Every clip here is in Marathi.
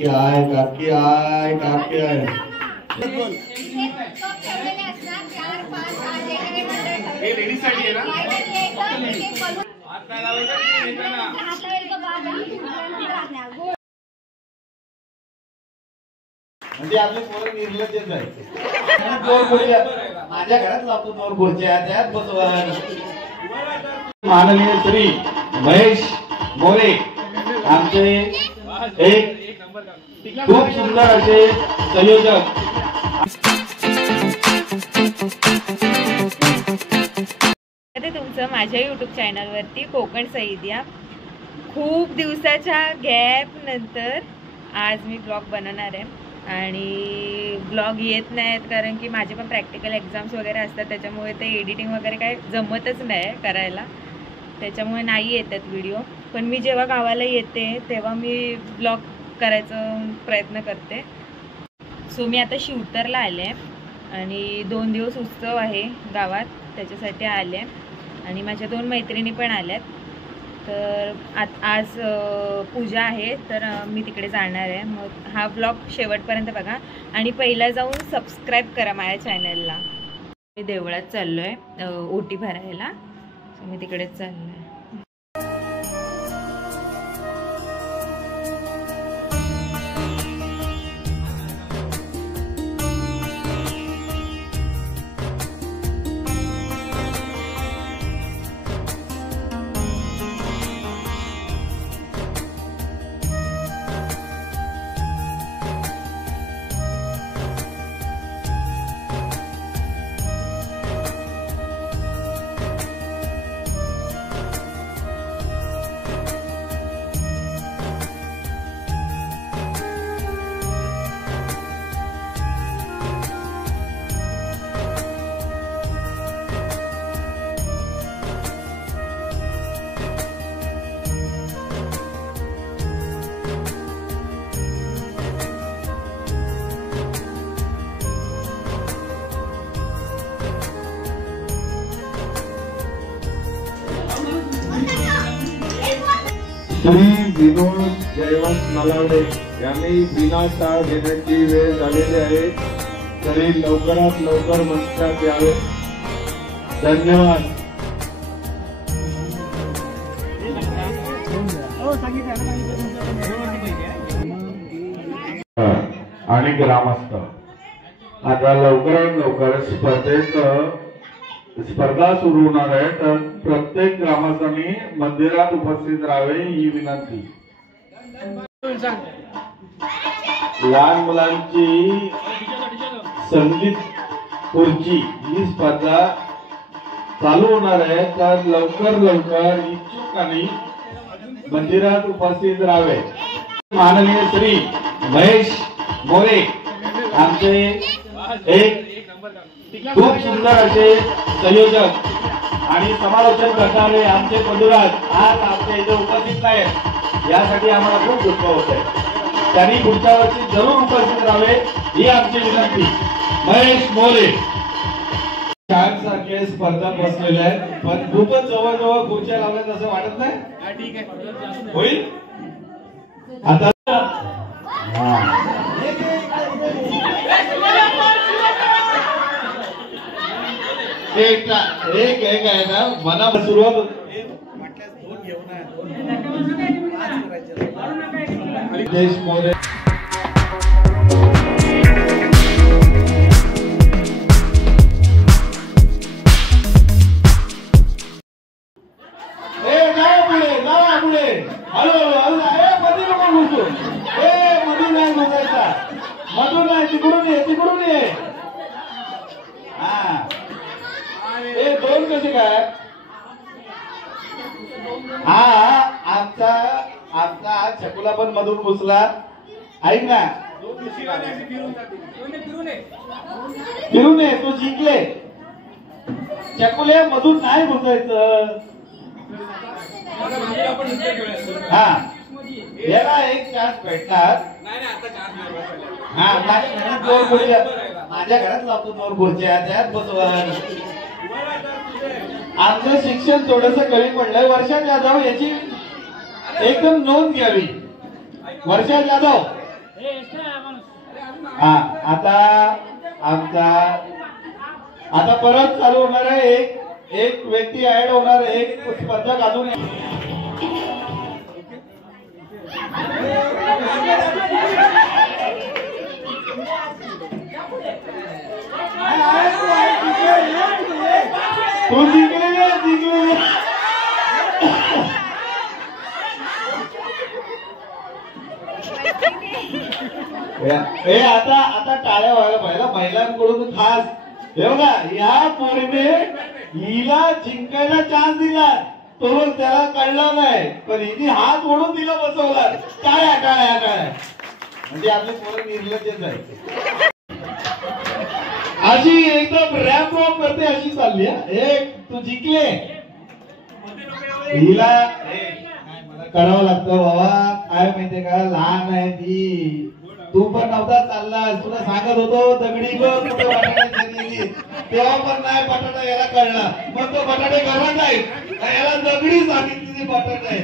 काकी आहे म्हणजे आपले पोरं निर्लज्जच आहे. माझ्या घरात लावतो नोर खुर्च्या त्यात बसवा. माननीय श्री महेश मोरे आमचे एक खूप सुंदर असे संयोजक. तुमचं माझ्या YouTube चॅनलवरती कोकण सईदिया. खूप दिवसाच्या गॅप नंतर आज मी ब्लॉग बनवणार आहे आणि ब्लॉग येत नाहीत कारण की माझे पण प्रॅक्टिकल एक्झाम्स वगैरे असतात, त्याच्यामुळे ते एडिटिंग वगैरे काय जमतच नाही करायला, त्याच्यामुळे नाही येतात व्हिडिओ. पण मी जेव्हा गावाला येते तेव्हा मी ब्लॉग करायचा प्रयत्न करते. सो मी आता शिवतरला आले आणि 2 दिवस उत्सव आहे गावात, त्याच्यासाठी आले आणि माझ्या 2 मैत्रिणी पण आल्यात. तर आज पूजा आहे तर मी तिकडे जाणार आहे. मग हा ब्लॉग शेवटपर्यंत बघा आणि पहिला जाऊन सबस्क्राईब करा माझ्या चॅनलला. मी देवळात चाललो आहे ओटी भरायला, सो मी तिकडेच चाललो आहे. श्री विनोद जयवंत नलावडे यांनी बिना टाळ घेण्याची वेळ झालेली आहे, तरी लवकरात लवकर मंचात यावे. धन्यवाद. आणि ग्रामस्थ आता लवकरात लवकर स्पर्धा सुरू होणार आहे, तर प्रत्येक ग्रामस्थांनी मंदिरात उपस्थित राहावे ही विनंती. लहान मुलांची संगीत खुर्ची ही स्पर्धा चालू होणार आहे, तर लवकर इच्छुकांनी मंदिरात उपस्थित राहावे. माननीय श्री महेश मोरे आमचे एक खूप सुंदर असे संयोजक आणि समालोचन करणारे आमचे बंधुराज आज आमच्या इथे उपस्थित नाहीत, यासाठी आम्हाला खूप दुःख होत आहे. त्यांनी पुढच्या वर्षी जरूर उपस्थित राहावे ही आमची विनंती. महेश मोरे सारखे स्पर्धा बसलेल्या आहेत, पण खूपच जवळ खुर्च्या लावल्यात असं वाटत नाही. होईल आता एक आहे ना मना सुरुवात देश मोरे तिकडून ये. हा हे 2 कसे काय? हा आमचा चकुला पण मधून घुसला. ऐक ना, फिरून ये, तू जिंकले. चकुले मधून नाही घुसायचं. हा याला एक चान्स भेटणार. हा माझ्या घरात लावतो नोर खुर्च्या त्यात बसवा. आमचं शिक्षण थोडस कमी पडलंय. वर्षा जाधव याची एकदम नोंद घ्यावी. वर्षा जाधव हा आता परत चालू होणार आहे. एक व्यक्ती ऍड होणार आहे, एक स्पर्धक अजून. तू जिंकलेली आता टाळ्या व्हायला पाहिजे महिलांकडून खास. हे बघा, या पोरीने हिला जिंकायला चान्स दिला, तो त्याला कळला नाही, पण हिने हात ओढून तिला बसवला. टाळ्या टाळ्या टाळ्या. म्हणजे आपले पोरं निर्लज्जच आहे. अशी एकदम रॅप वॉक करते, अशी चालली. एक तू जिंकले, हिला मला करावं लागतं बाबा. काय माहितीये का, लहान आहे ती. तू पण नव्हता चालला, तुला सांगत होतो दगडी बघ कुठे बटाट्याची गेली, तेव्हा पण नाही बटाटा याला कळला. मग तो बटाटे घरात आहे, याला दगडी सांगितली बटाटा आहे.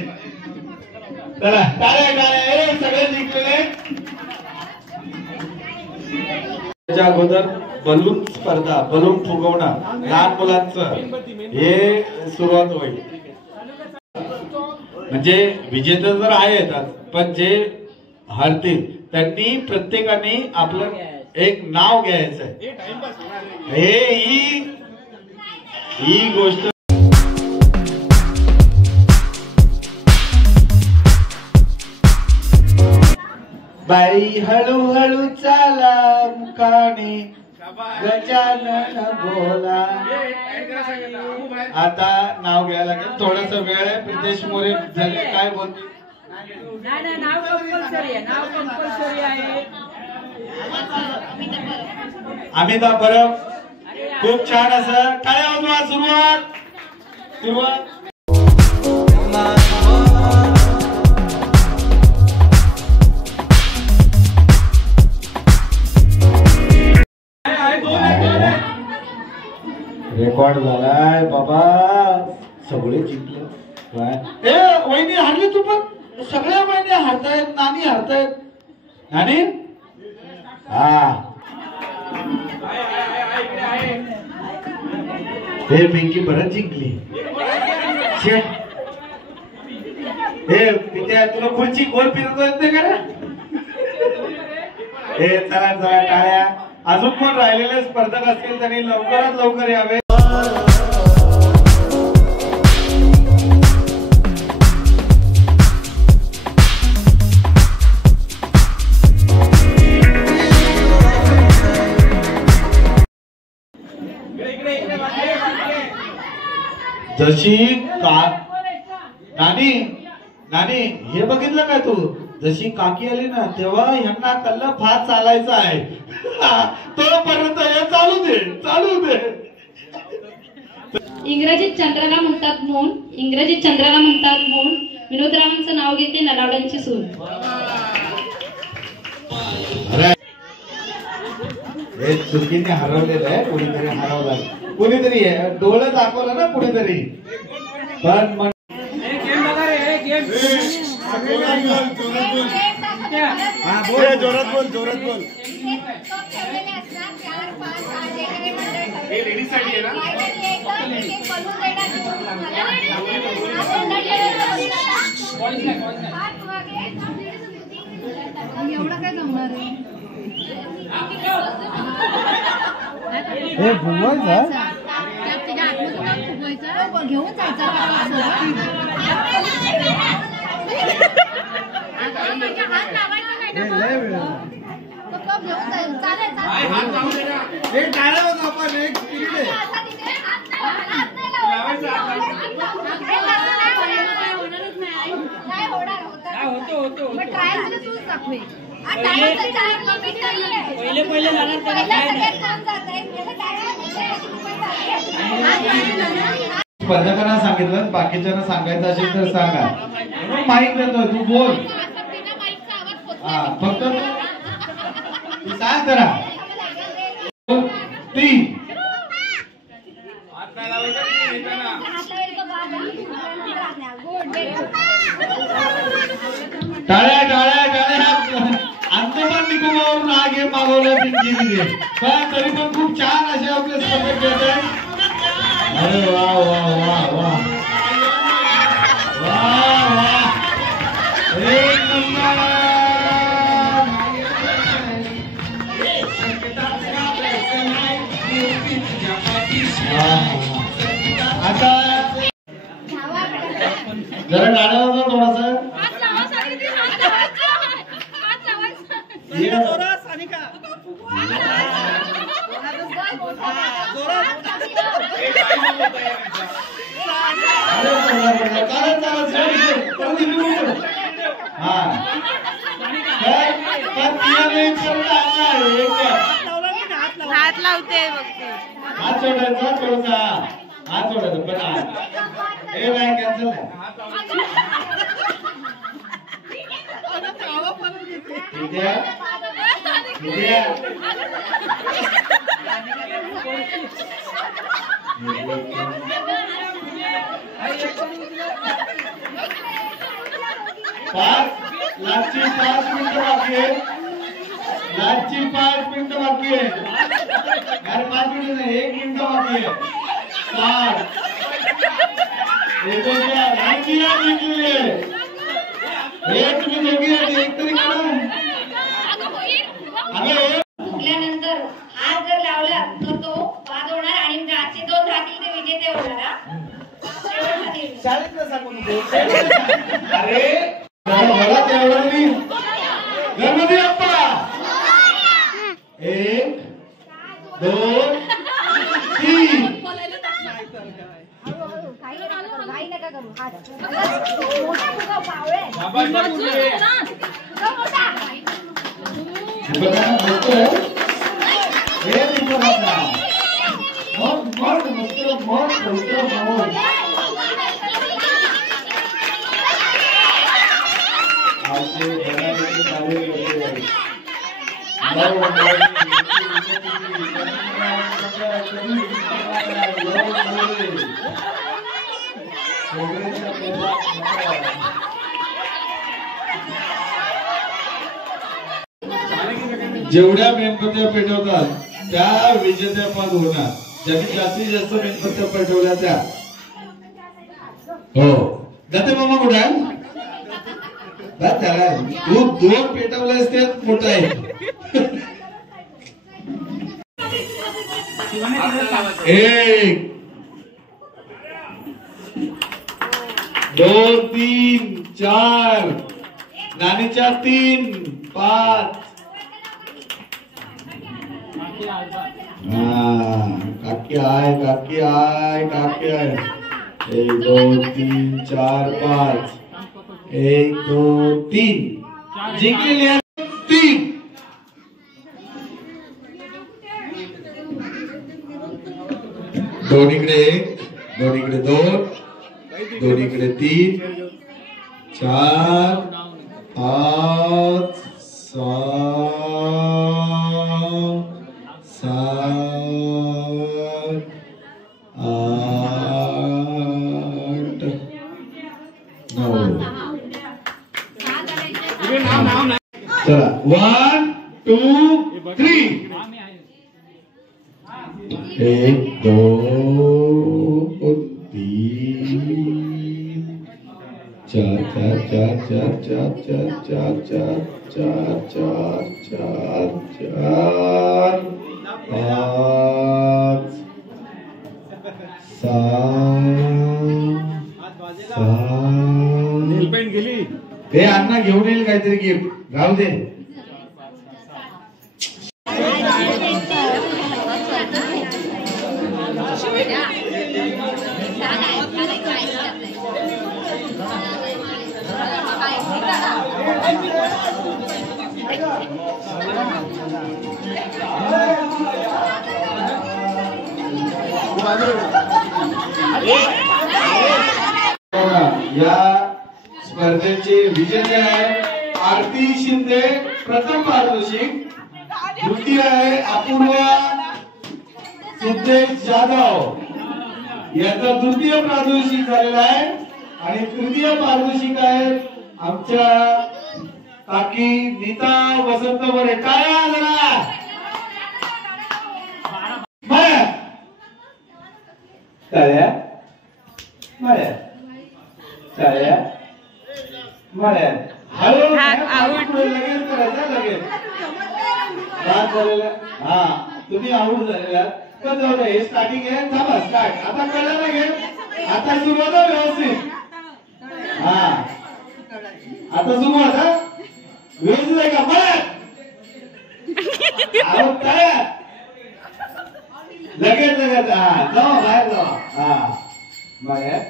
चला टाळ्या टाळ्या. सगळे जिंकलेले. त्याच्या अगोदर बलून स्पर्धा, बलून फुगवणं लहान मुलांचं, हे सुरुवात होईल. म्हणजे विजेते तर आहेत, पण जे हरतील त्यांनी प्रत्येकाने आपलं एक नाव घ्यायचंय. ही गोष्ट बाई हळूहळू चाला मुकाने गजानन बोला. आता नाव घ्यायला लागेल, थोडस वेळ आहे. प्रितेश मोरे झाले, काय बोलते? नाव कंपल्सरी आहे. अमिताभ परब. खूप छान असं टाळ्या वाजवा. सुरुवात. रेकॉर्ड झालाय बाबा, सगळे जिंकले. वहिनी हारली तू पण. सगळ्या वहिनी हारतायत, नानी हारतायत. नानी हे पिंकी परत जिंकली. तिथे तुला खुर्ची गोल फिरत येते का? हे चला चला टाळ्या. अजून कोण राहिलेले स्पर्धक असतील त्यांनी लवकरात लवकर यावे. जशी नानी हे बघितलं काय तू? जशी काकी आली ना तेव्हा ह्यांना कल्ला फार चालायचा आहे. तोपर्यंत हे चालू दे. इंग्रजीत चंद्राला म्हणतात म्हणून विनोदरावांचं नाव घेते नलावड्यांची सून. हे चुकीने हरवलेलं आहे. कुणीतरी हरवलं, कुणीतरी डोळं दाखवलं ना कुणीतरी. पण जोरात बोल. एवढं काय जमणार आहे? घेऊन जायचं स्पर्धकांना सांगितलं, बाकीच्यांना सांगायचं असेल तर सांगा. माईक देतोय, तू बोल. फक्त सांग जरा. 3 टाळ्या. आमचं गेम मागवला पिंकीने पण तरी पण खूप छान असे आपले स्पर्धक खेळत आहेत. अरे वा वा वा वा वा वा एक नंबर. आता जरा गाण्यावर थोडासा हात लावते हात सोडायचा थोडासा हात सोडायचा पण हे नाही कॅन्सल लास्टची 5 मिनिटं बाकी आहे. लास्टची 5 मिनिटं बाकी आहे. अरे 5 मिनिटं नाही 1 मिनिट बाकी आहे. 7 तुम्ही दोघी एक तरी करा. फुगल्यानंतर हात जर लावला तर तो बाद होणार आणि ज्याचे 2 राहतील ते विजेते होणार. अरे गणपती बाप्पा 1 2 3 काही नका करू जेवढ्या मेणबत्त्या पेटवतात त्या विजेत्या पद होणार. ज्यांनी जास्तीत जास्त मेणबत्त्या पेटवल्या त्या. हो जाते मामा कुठे आहे? तू 2 पेटवलेस ते मोठं आहे. 1 2 3 4 नानीच्या 3 5 काकी आहे 1 2 3 4 5 1 2 3 जिंकलेली 3. दोन्हीकडे 2 दोन्हीकडे 3 4 5 6 चला 1 2 3 1 2 3 4 4 4 4 4 4 4 4 4 4 5 6 गेली. हे अण्णा घेऊन येईल काहीतरी गिफ्ट राहू दे. या स्पर्धेचे विजेते आहे आरती शिंदे प्रथम पारितोषिक. द्वितीय आहे अपूर्वा सिद्धेश जाधव याचा द्वितीय पारितोषिक झालेला आहे. आणि तृतीय पारितोषिक आहे आमच्या काकी नीता वसंत बरे काय जरा टाळ्या माळ्या टाळ्या माळ्या हळू लगेच करायचं लगेच बाद झालेलं हा तुम्ही आऊट झालेला तर जाऊ दे हे स्टार्टिंग आहे थांबा स्टार्ट आता कळलं ना गेम आता सुरुवात आहे व्यवस्थित हा आता सुरुवात हा व्यवस्थित आहे का मळ्यात आऊट टाळ्या लगेच लगेच हा जाऊ बाहेर जाऊ हा मळ्यात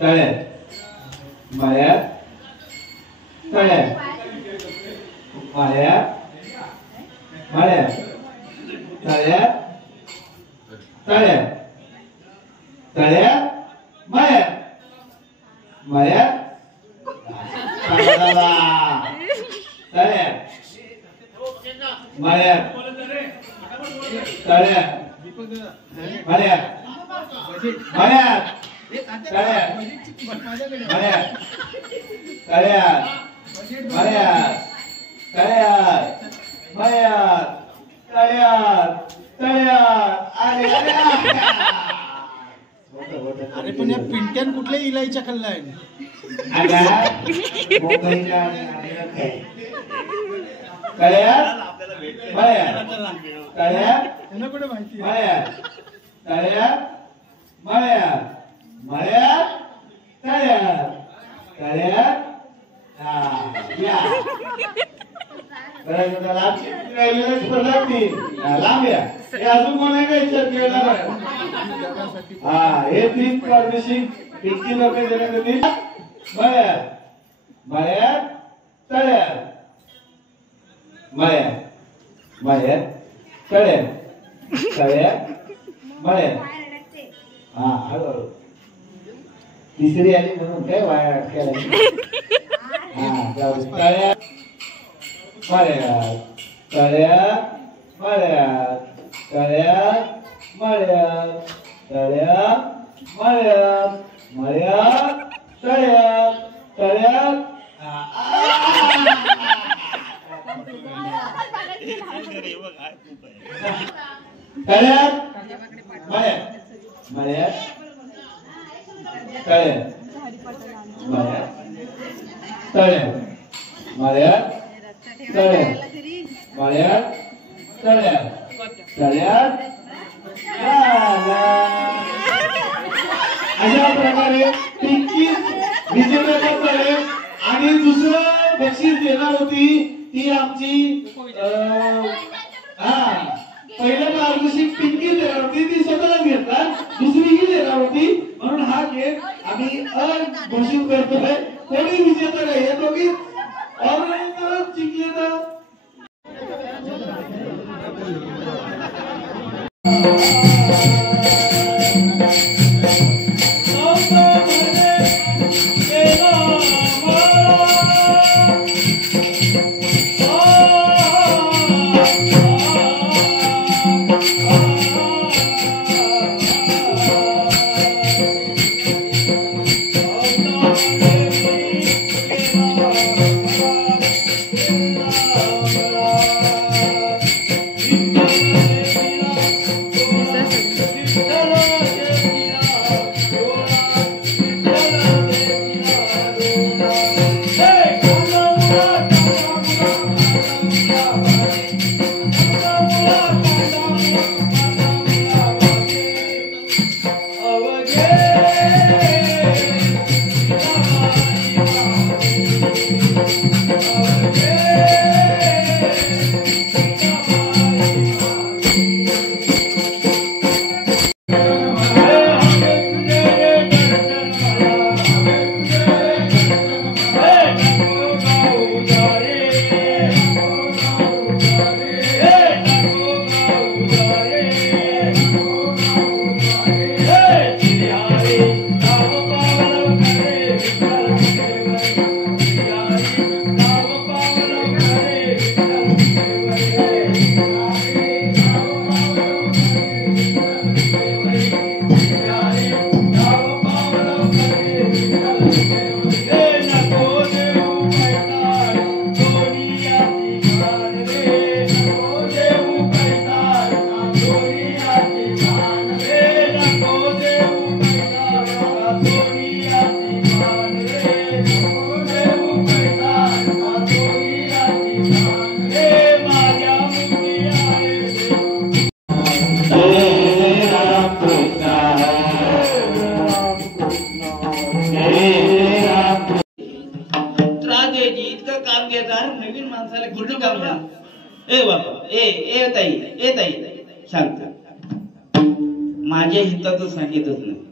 टाळ्यात मळ्यात टाळ्यात मळ्यात मळ्यात टाळ्यात टाळ्यात टाळ्यात मळ्यात मळ्यात टाळ्यात मळ्यात टाळ्यात मळ्यात मळ्यात टाळ्यात मळ्यात टाळ्यात मळ्यात टाळ्यात मळ्यात टाळ्यात टाळ्यात अरे पण या पिंट्यान कुठल्या इलायच्या खाल्लाय टाळ्यात मळ्यात टाळ्यात त्यांना कुठे माहिती मळ्यात टाळ्यात मळ्यात मळ्यात टाळ्यात टाळ्यात लांब या हे अजून कोण आहे का इच्छा खेळणार हा हे 3 पार्टनरशिप 21 रुपये देण्यात येतील मळ्यात मळ्यात तळ्यात मळ्यात मळ्यात तळ्यात तळ्यात मळ्यात हा हळूहळू तिसरी आली म्हणून काय वाया केला हा तळ्यात मळ्यात तळ्यात मळ्यात तळ्यात मळ्यात तळ्यात मळ्यात मळ्यात तळ्यात तळ्यात तळ्यात मळ्यात मळ्यात तळ्यात मळ्यात तळ्यात मळ्यात तळ्यात मळ्यात तळ्यात तळ्यात अशा प्रकारे 21 विजेते झाले आणि दुसरं बक्षीस देणार होती ती आमची पहिल्या पारितोषिक पिंकी देणार होती ती स्वतःला घेतला दुसरी ही देणार होती म्हणून हा गेम आम्ही घोषित करतोय कोणी विजेता नाही हे दोघी ऑर्गनायझर जिंकले तर ए बाबा ए ताई शांत. माझ्या हिताचं सांगितच नाही.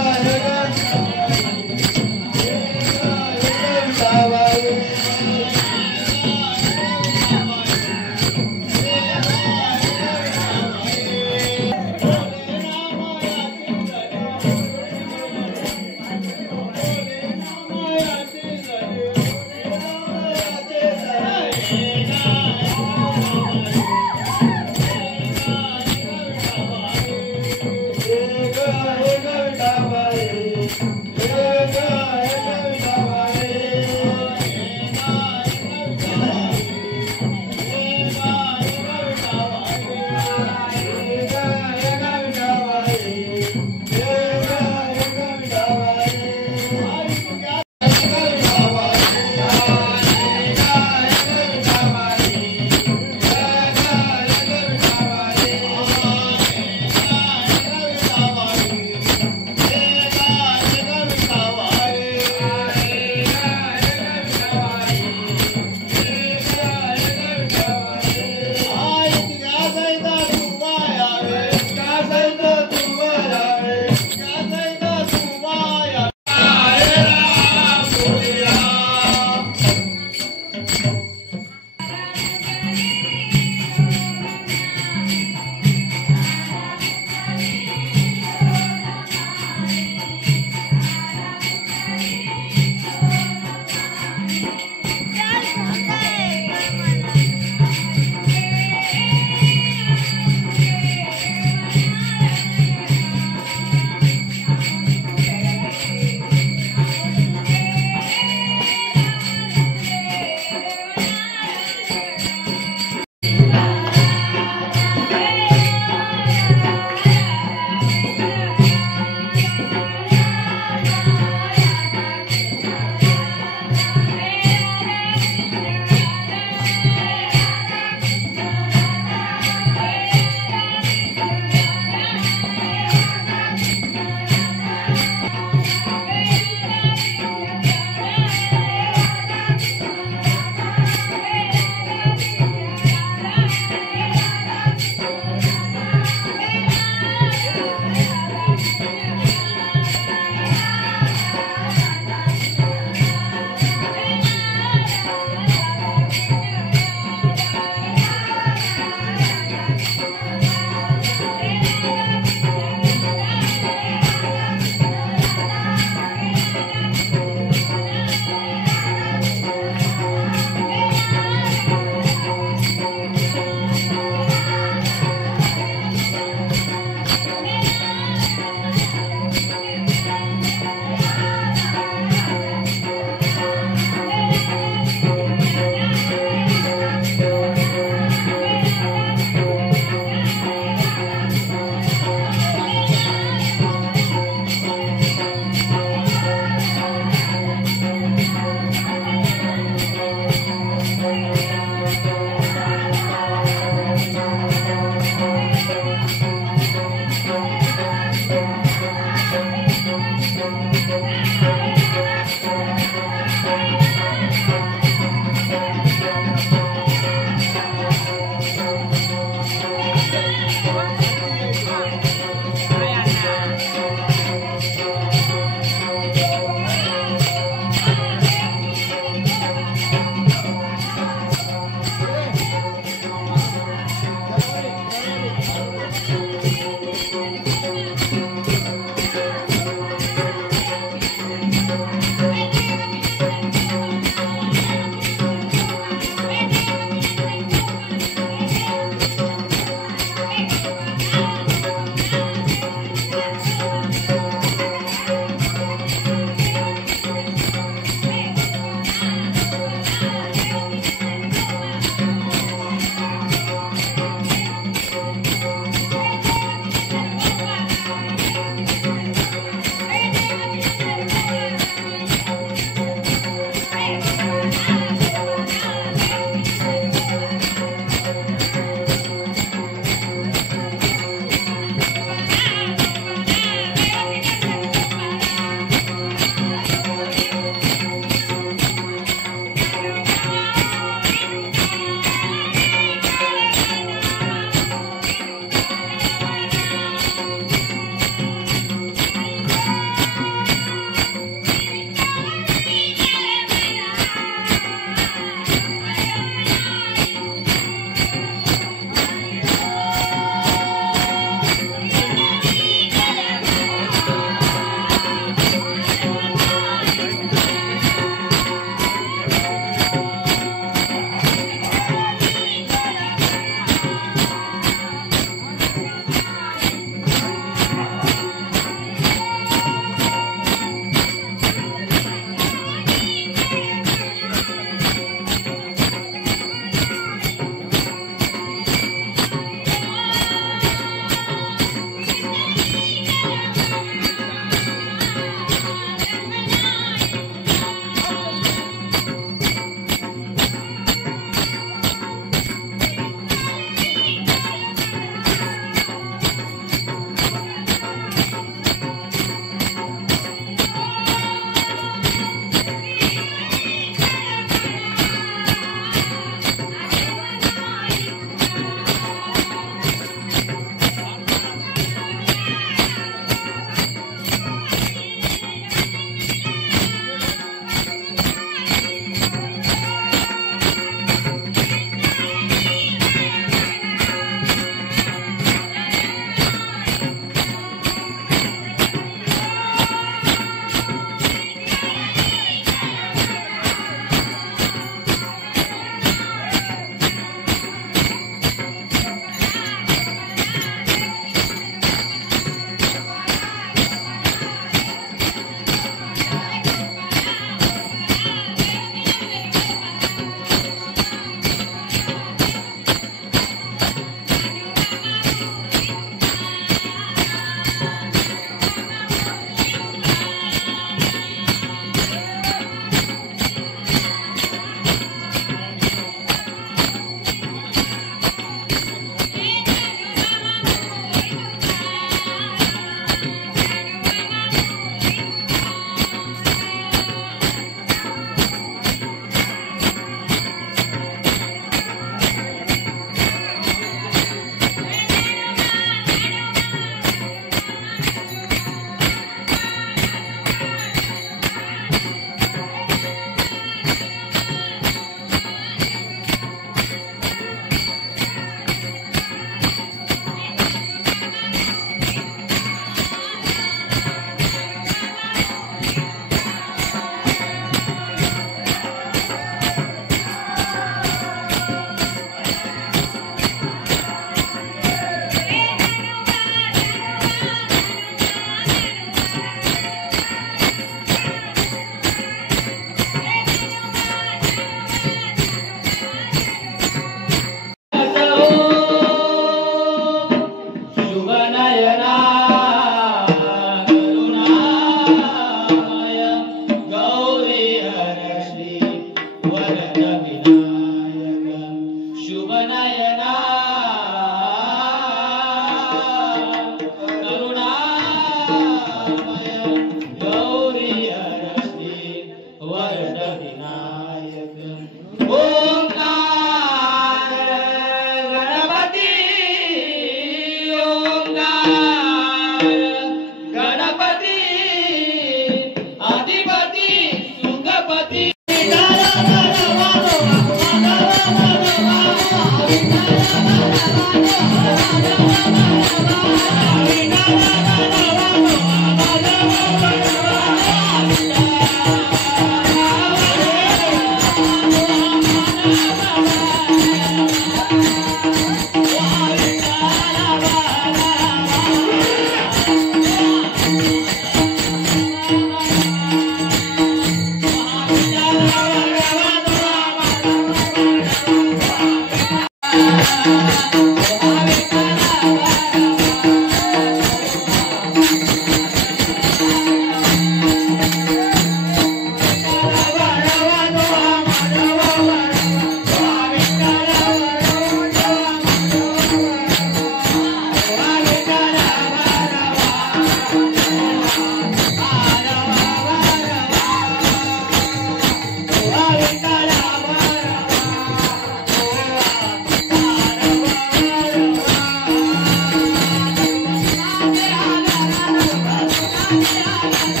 Yeah.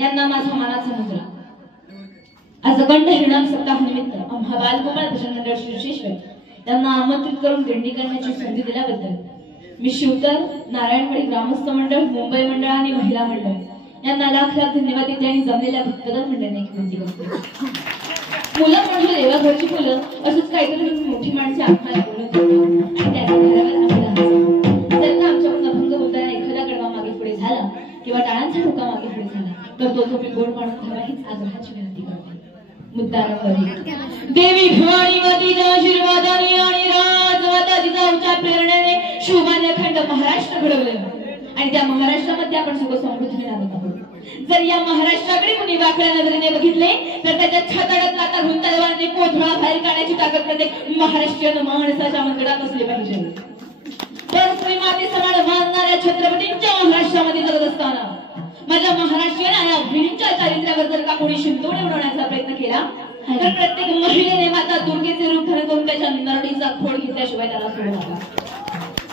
यांना माझा मानाचा मुजरा. आज अखंड हिरणाम सप्ताह निमित्त आम्हा बालगोपाळ भजन मंडळ श्रीश्वर यांना आमंत्रित करून दिंडी करण्याची संधी दिल्याबद्दल मी शिवतर, नारायणवाडी ग्रामस्थ मंडळ, मुंबई मंडळ आणि महिला मंडळ यांना लाख लाख धन्यवाद देते आणि जमलेल्या भक्तगण मंडळींना एक विनंती करते. मुलं म्हणजे देवाघरची फुलं असंच काहीतरी मोठी माणसे आम्हाला बोलत होती आणि त्याच्या घरावर आम्ही लहान जर का आमच्याकडून अभंग बोलताना एखादा कडवा मागे पुढे झाला किंवा टाळांचा ठोका मागे पुढे झाला तर तो मी गोड पाडून घ्यावा हीच आग्रहाची विनंती करते. मुद्दारावरी देवी भवानी मातीच्या आशीर्वादाने आणि राजमाताजीच्या उच्च प्रेरणेने शिवमान्य खंड महाराष्ट्र घडवले आणि त्या महाराष्ट्रामध्ये आपण सुख समृद्धीने राहत आहोत. जर या महाराष्ट्राकडे कुणी वाकड्या नजरेने बघितले तर त्याच्या छाताडात लाता घुंन तलवारने कोथळा बाहेर काढण्याची ताकद प्रत्येक महाराष्ट्रीयन माणसाच्या मनगडात असली पाहिजे. तर स्त्री माते समान मानणाऱ्या छत्रपतींच्या महाराष्ट्रामध्ये जगत असताना माझ्या महाराष्ट्रीयन आणि अभिनीच्या चारित्र्यावर जर का कोणी शिंतोडे उडवण्याचा प्रयत्न केला तर प्रत्येक महिलेने माता दुर्गेचे रूप धारण करून त्याच्या नरडीचा खोड घेतल्याशिवाय त्याला सोडू नका.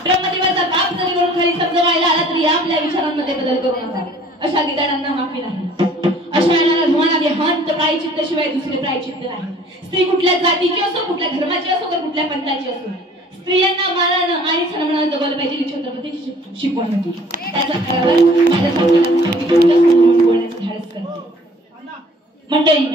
ब्रह्मदेवाचा बाप जरी करून खाली समजवायला आला तरी आपल्या विचारांमध्ये बदल करू नका. अशा गिदाडांना माफी नाही. अशा येणाऱ्या धुवाना देहांत प्रायचित्त शिवाय दुसरे प्रायचित्त नाही. स्त्री कुठल्या जातीची असो, कुठल्या धर्माची असो, तर कुठल्या पंथाची असो, स्त्रियांना मानानं आणि सन्मानानं जगवलं पाहिजे ही छत्रपतीची शिकवण होती. त्याचा खऱ्यावर माझ्या बोलण्याचं धाडस करते. मंडळी,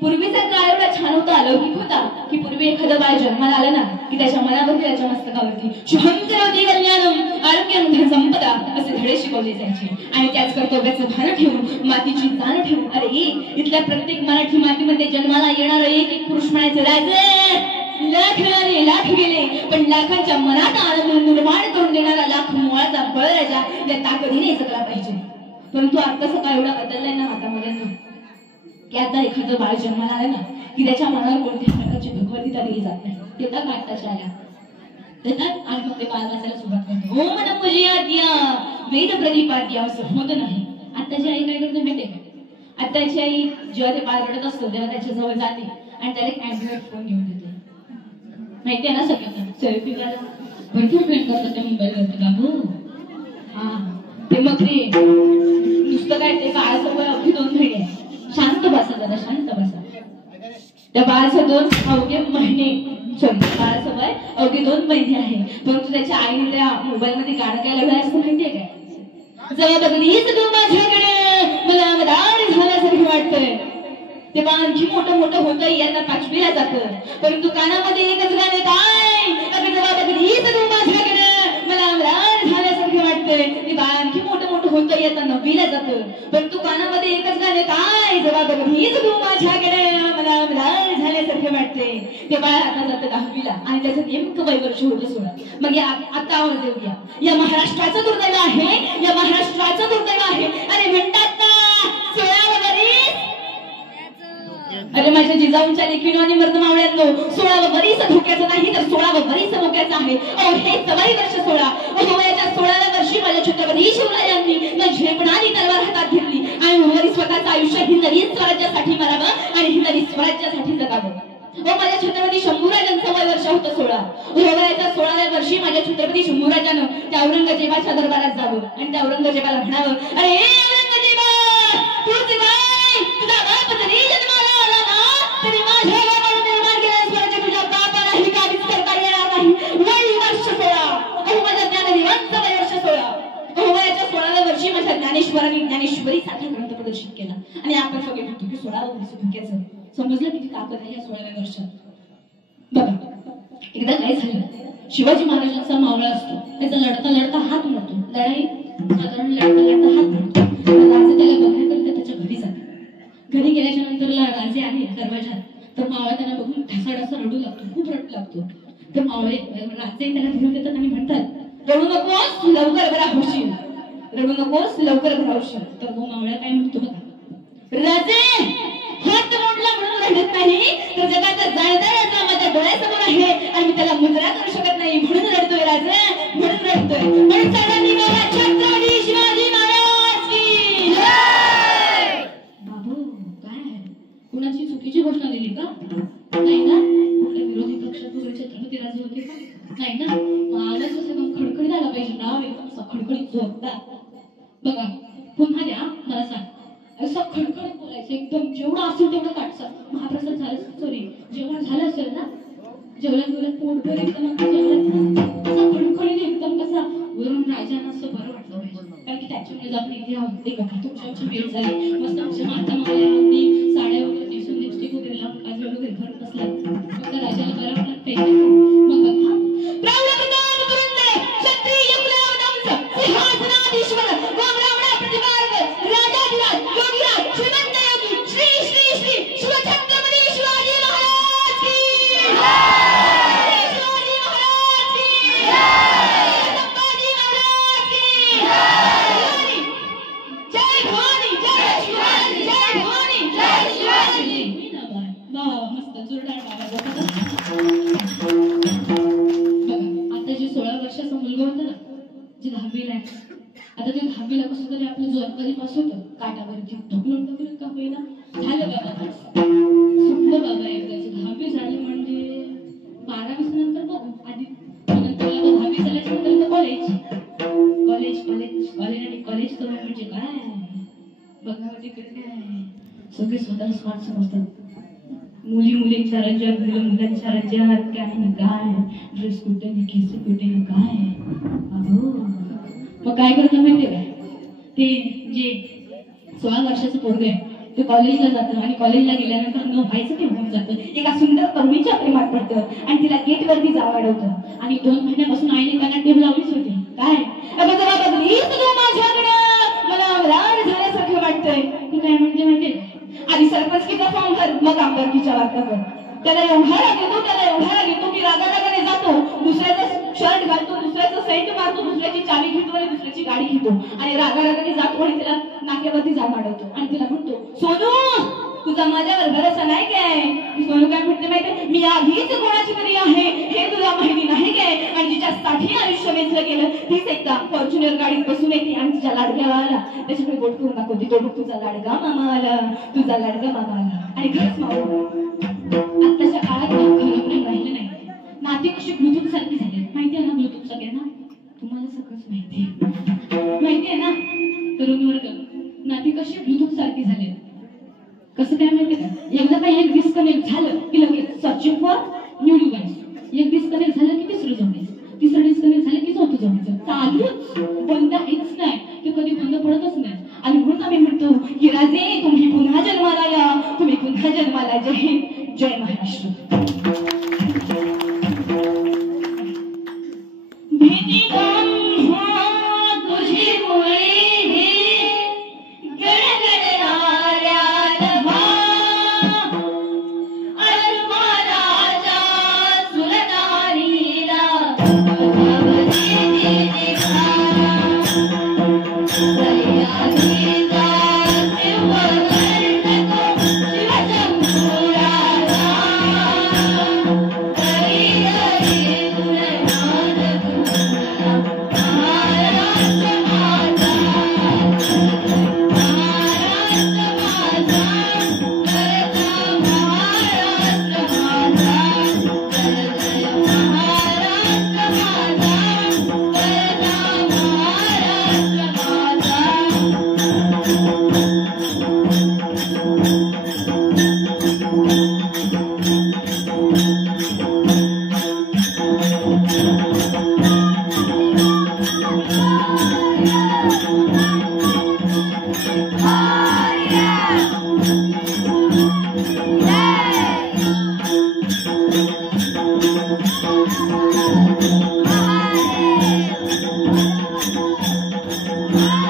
पूर्वीचा काळ एवढा छान होता, अलौकिक होता की पूर्वी एखादं बाळ जन्माला आलं ना की त्याच्या मनावरती त्याच्या मस्तकावरती शुभं करोति कल्याणम आरोग्यं धन संपदा असे धडे शिकवले जायचे. आणि त्याच कर्तव्याचं भान ठेवून मातीची जाण ठेवून अरे इथल्या प्रत्येक मराठी मातीमध्ये जन्माला येणारं एक एक पुरुष म्हणायचं राजे लाख आले लाख गेले पण लाखांच्या मनात आनंद निर्माण करून देणारा लाख मुळाचा बळराजा या ताकदीने जगला पाहिजे. परंतु आता सकाळ एवढा बदललाय ना हातामध्ये की आता एखादं बाळ जन्माला आलं ना की त्याच्या मनावर कोणत्याही प्रकारची भगवद्गीता दिली जात नाही. देतात वाटताच्या आल्या देतात आणि मग ते बाळ वाचायला सुरुवात करते. ओम नमो जयाद्या वेद प्रदीपाद्या असं होत नाही. आताची आई काय करते माहितीये का? आताची आई जेव्हा ते बाळ रडत असतो तेव्हा त्याच्या जवळ जाते आणि डायरेक्ट अँड्रॉइड फोन घेऊन देते. माहितीये ना सगळ्यांना सेल्फी काढा भरपूर प्रेम करतात त्या मोबाईलवरती बाबू. हा ते मग ते नुसतं काय ते बाळाचं वय अगदी 2 महिने. शांत बसा दादा शांत बसा. त्या बाळाचं 2 अवघे महिने बाळाचं वय अवघे 2 महिने आहे. परंतु त्याच्या आईने त्या मोबाईल मध्ये गाणं गायला वेळ असं माहितीये काय? जेव्हा बघलीस तू माझ्याकडे मला मदार झाल्यासारखं वाटतंय. ते बाळ आणखी मोठं मोठं होतं यांना 5वीला जातं. परंतु कानामध्ये एकच गाणे काय जेव्हा बघलीस तू माझ्याकडे मला मदार झाल्यासारखं वाटतंय. ते बाळ आणखी मोठं मोठं होतं यांना 9वीला जातं. परंतु कानामध्ये एकच गाणे काय जेव्हा बघलीस तू माझ्याकडे मला मदार झाल्यासारखं वाटतंय. ते बाळ आता जातं 10वीला आणि त्याचं नेमकं वय वर्ष होतं 16. मग या आता आवाज देऊ द्या. या महाराष्ट्राचं दुर्दैव आहे, या महाराष्ट्राचं दुर्दैव आहे. अरे म्हणतात ना 16 वरीस अरे माझ्या जिजाऊंच्या लेखीनो आणि मर्दमावळ्यांनो 16 वरीस धोक्याचं नाही तर 16 वरीस धोक्याचं आहे. हे 4 वर्ष 16. वयाच्या 16व्या वर्षी माझ्या छत्रपती शिवरायांनी न झेपणारी तलवार हातात घेतली आणि उर्वरित स्वतःचं आयुष्य हिंदवी स्वराज्यासाठी मारावं आणि हिंदवी स्वराज्यासाठी जगावं. माझ्या छत्रपती शंभूराजांचं वय वर्ष होतं 16. वयाच्या 16व्या वर्षी माझ्या छत्रपती शंभूराजानं त्या औरंगजेबाच्या दरबारात जावं आणि त्या औरंगजेबाला म्हणावं अरे औरंगजेबा तुझी बाई तुझा बाप जरी जन्माला आला ना तरी माझ्या बापाने निर्माण केलेल्या स्वराज्य तुझ्या बापालाही काहीच करता येणार नाही. वय वर्ष 16. माझ्या ज्ञानदेवांचं वय वर्ष 16. वयाच्या 16व्या वर्षी माझ्या ज्ञानेश्वरांनी ज्ञानेश्वरी सारखा ग्रंथ प्रदर्शित केला आणि आपण सगळे म्हणतो की 16 वर्ष धोक्याचं. समजलं किती ताकद आहे या 16व्या वर्षात. बघा एकदा काय झालं शिवाजी महाराजांचा मावळा असतो त्याचा लढता लढता हात मोडतो. लढाई साधारण लढता लढता हात मोडतो. राजे त्याला बघण्याकरिता त्याच्या घरी जातात. घरी गेल्याच्या नंतर राजे आले दरवाजात तर मावळा त्याला बघून ढासाढासा रडू लागतो. खूप रडू लागतो. तर मावळे राजे त्याला धरून देतात आणि म्हणतात रडू नकोस लवकर बरा होशील, रडू नकोस लवकर बरा होशील. तर तो मावळा काय म्हणतो बघा राजे हात मोडला म्हणून रडत नाही तर जगाचा जाणदार माझ्या डोळ्यासमोर आहे आणि मी त्याला मुजरा करू शकत नाही म्हणून रडतोय राजे म्हणून रडतोय. म्हणून सगळ्यांनी बोला छत्रपती शिवाजी महाराज की जय. बाबू काय कुणाची चुकीची घोषणा दिली का? नाही ना. कुठल्या विरोधी पक्षात वगैरे छत्रपती राजे होते का? नाही ना. आवाज असं खडखडीत आला पाहिजे नाव एकदम खडखडीत जोरदार. बघा पुन्हा द्या मला सांग असं खडखडीत बोलायचं एकदम जेवढं असेल तेवढं काटचं. महाप्रसाद झालं सॉरी जेवण झालं असेल ना जेवणात पोटभर एकदम जेवणात खडखडीत एकदम कसा वरून राजांना असं बरं वाटलं पाहिजे, कारण की त्याच्यामुळे आपण इथे आहोत. एक तुमची भेट झाली, मस्त आमच्या माता मावळ्यांनी साड्या वगैरे नेसून लिपस्टिक वगैरे लावून काजळ वगैरे भरत बसला. फक्त राजाला बरं वाटलं पाहिजे. मग बघा सिंहासनाधीश्वर वामरावणा प्रतिभार्ग राजाधिराज योगीराज श्रीमंत योगी श्री श्री श्री शिवछत्रपती शिवाजी महाराज की जय! शिवाजी महाराज की जय! संभाजी महाराज की जय! भवानी जय शिवाजी, जय भवानी जय शिवाजी. वाह, मस्त जोरदार बाबा. आता जे 16 वर्षाचा मुलगा होता ना, जे 10वीला आहे, आता ते 10वीला कसं तरी आपलं जोरदारी पास होतं, काटावरती ढकलून का होईना झालं बाबा पास, सुटलं बाबा एकदाची. 10वी झाली म्हणजे 12वी नंतर बघू. आधी नंतर 10वी झाल्याच्या नंतर कॉलेज कॉलेज कॉलेज कॉलेज आणि कॉलेज तर म्हणजे काय बघावं तिकडे काय सगळे स्वतःला स्मार्ट समजतात. मुलींच्या राज्यात, मुलांच्या राज्यात काय ड्रेस कुठे नाही, केस कुठे नाही, काय अहो. मग काय करतो माहितीये काय, ते जे 16 वर्षाचं पोरग आहे ते कॉलेजला जातं आणि कॉलेजला गेल्यानंतर न व्हायचं ते होऊन जातं. एका सुंदर तरुणीच्या प्रेमात पडतं आणि तिला गेटवरती जावं वाढवतं. आणि 2 महिन्यापासून आईने त्यांना टेबल लावलीच होती. काय जरा बघलीस तू माझ्याकडं, मला राड झाल्यासारखं वाटतंय. ती काय म्हणते माहितीये, आधी सरपंचकीचा फॉर्म भर, मग आमदारकीच्या वार्ता कर. त्याला एवढा राग येतो की रागाने जातो, दुसऱ्याचं शर्ट घालतो, दुसऱ्याचं सेंट मारतो, दुसऱ्याची चावी घेतो आणि दुसऱ्याची गाडी घेतो आणि रागाने जातो आणि तिला नाक्यावरती जा माडवतो आणि तिला म्हणतो, सोनू तुझा माझ्यावर भरोसा नाही काय? सोनू काय म्हणते माहितीये, मी आधीच कोणाची तरी आहे हे तुला माहिती नाही काय? आणि जिच्यासाठी आयुष्य वेचलं गेलं तीच एकदा फॉर्च्युनर गाडीत बसून येते आणि तिच्या लाडक्या बाळाला त्याच्याकडे बोट करून दाखवते, तो बघ तुझा लाडका मामा आला, तुझा लाडका मामा आला. आणि खरंच मामा आताच्या काळात खरं प्रेम राहिलं नाही. नाती कशी ब्लूटूथ सारखी झाली माहितीये ना, ब्लूटूथ सगळ्यांना तुम्हाला सगळंच माहितीये ना तरुण वर्ग, नाती कशी ब्लूटूथ सारखी झाली. कसं काय माहितीये का, एकदा काही एक डिस्कनेक्ट झालं की लगेच सर्चिंग फॉर न्यू डिव्हाइस. एक डिस्कनेक्ट झालं की तिसरं जोडायचं, तिसरं डिस्कनेक्ट झालं की चौथं जोडायचं, चालूच, बंद काहीच नाही, ते कधी बंद पडतच नाही. आणि म्हणून आम्ही म्हणतो की राजे तुम्ही पुन्हा जन्माला या, तुम्ही पुन्हा जन्माला. जय हिंद, जय महाराष्ट्र. भीती तुझी मुळी गडगडणाऱ्या नभा, अस्मराच्या सुरनारीला Yeah.